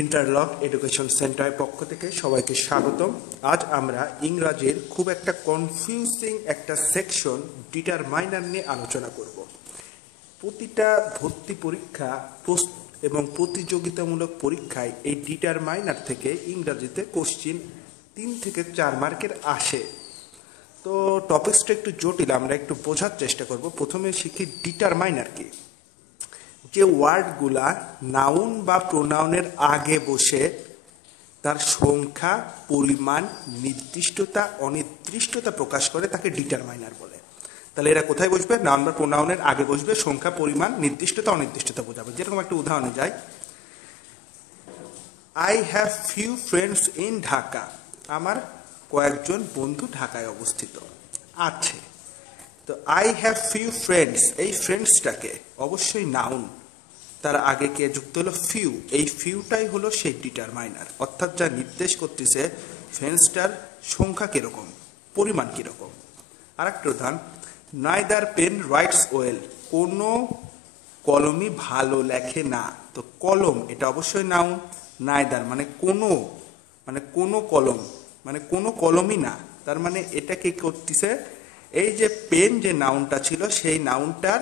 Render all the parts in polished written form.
Interlock education সেন্টারের পক্ষ থেকে সবাইকে স্বাগতম। আজ আমরা ইংরাজির খুব একটা কনফিউজিং একটা সেকশন ডিটারমাইনার নিয়ে আলোচনা করব। প্রতিটা ভর্তি পরীক্ষা এবং প্রতিযোগিতামূলক পরীক্ষায় এই ডিটারমাইনার থেকে ইংরাজিতে কোশ্চিন 3 থেকে 4 মার্কের আসে। তো টপিকসটা একটু জটিল, আমরা একটু বোঝার চেষ্টা করব। প্রথমে শিখি ডিটারমাইনার কি। যে ওয়ার্ডগুলা নাউন বা প্রোনাউনের আগে বসে তার সংখ্যা, পরিমাণ, নির্দিষ্টতা, অনির্দিষ্টতা প্রকাশ করে তাকে ডিটারমাইনার বলে। তাহলে এরা কোথায় বসবে? নাউন বা প্রোনাউনের আগে বসবে, সংখ্যা, পরিমাণ, নির্দিষ্টতা, অনির্দিষ্টতা বোঝাবে। যেরকম একটা উদাহরণে যাই, I have few friends in Dhaka. আমার কয়েকজন বন্ধু ঢাকায় অবস্থিত আছে। তো আই হ্যাভ ফিউ ফ্রেন্ডস, এই ফ্রেন্ডসটাকে অবশ্যই নাউন, তার আগে কে যুক্ত হলো? ফিউ। এই ফিউটাই হলো সেই ডিটারমাইনার, অর্থাৎ যা নির্দেশ করতেছে ফ্রেন্ডসটার সংখ্যা কিরকম, পরিমাণ কিরকম। আর একটা উদাহরণ, নাইদার পেন রাইটস ওয়েল, কোনো কলমই ভালো লেখে না। তো কলম এটা অবশ্যই নাউন, নাইদার মানে কোনো কলম মানে কোনো কলমই না। তার মানে এটা কি করতেছে? এই যে পেন যে নাউনটা ছিল সেই নাউনটার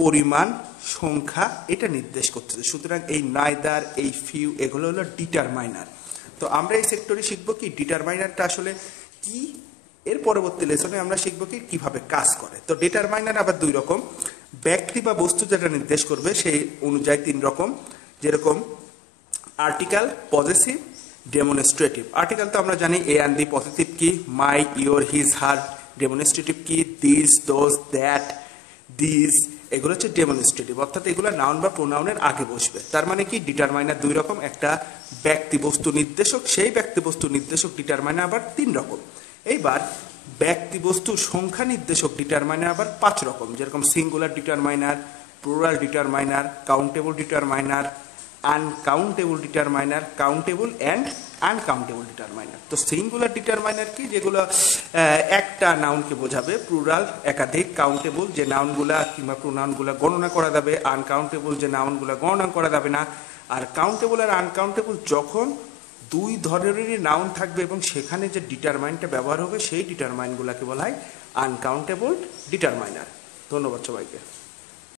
পরিমাণ, সংখ্যা এটা নির্দেশ করতেছে। সুতরাং এই নাইদার, এই ফিউ এগুলো হলো ডিটারমাইনার। তো আমরা এই সেক্টরে শিখবো কি ডিটারমাইনারটা আসলে কি। এর পরবর্তী লেসনে আমরা শিখবো কি কিভাবে কাজ করে। তো ডিটারমাইনার আবার 2 রকম। ব্যক্তি বা বস্তু যেটা নির্দেশ করবে সেই অনুযায়ী 3 রকম। যেরকম আর্টিকেল, পজেসিভ, ডেমনস্ট্রেটিভ। আর্টিকেল তো আমরা জানি এ অ্যান্ড দি। পজেসিভ কি? মাই, ইওর, হিজ, হার। ডেমনস্ট্রেটিভ কি? This, those, that, this. এগুলো হচ্ছে ডেমনস্ট্রেটিভ, অর্থাৎ এগুলো নাউন বা প্রোনাউনের আগে বসবে। তার মানে কি ডিটারমাইনার 2 রকম। একটা ব্যক্তি বস্তু নির্দেশক, সেই ব্যক্তি বস্তু নির্দেশক ডিটারমাইনার আবার 3 রকম। এইবার ব্যক্তি বস্তুর সংখ্যা নির্দেশক ডিটারমাইনার আবার 5 রকম। যেরকম singular determiner, plural determiner, countable determiner, uncountable determiner, countable and uncountable determiner. তো সিঙ্গুলার ডিটারমাইনার কি? যেগুলো একটা নাউনকে বোঝাবে। প্লুরাল একাধিক, কাউন্টেবল যে নাউনগুলা কিংবা প্রোনাউনগুলা গণনা করা যাবে, আনকাউন্টেবল যে নাউনগুলা গণনা করা যাবে না। আর কাউন্টেবল আর আনকাউন্টেবল যখন 2 ধরনেরই নাউন থাকবে এবং সেখানে যে ডিটারমাইনটা ব্যবহার হবে সেই ডিটারমাইনগুলোকে বলা হয় আনকাউন্টেবল ডিটারমাইনার। ধন্যবাদ সবাইকে।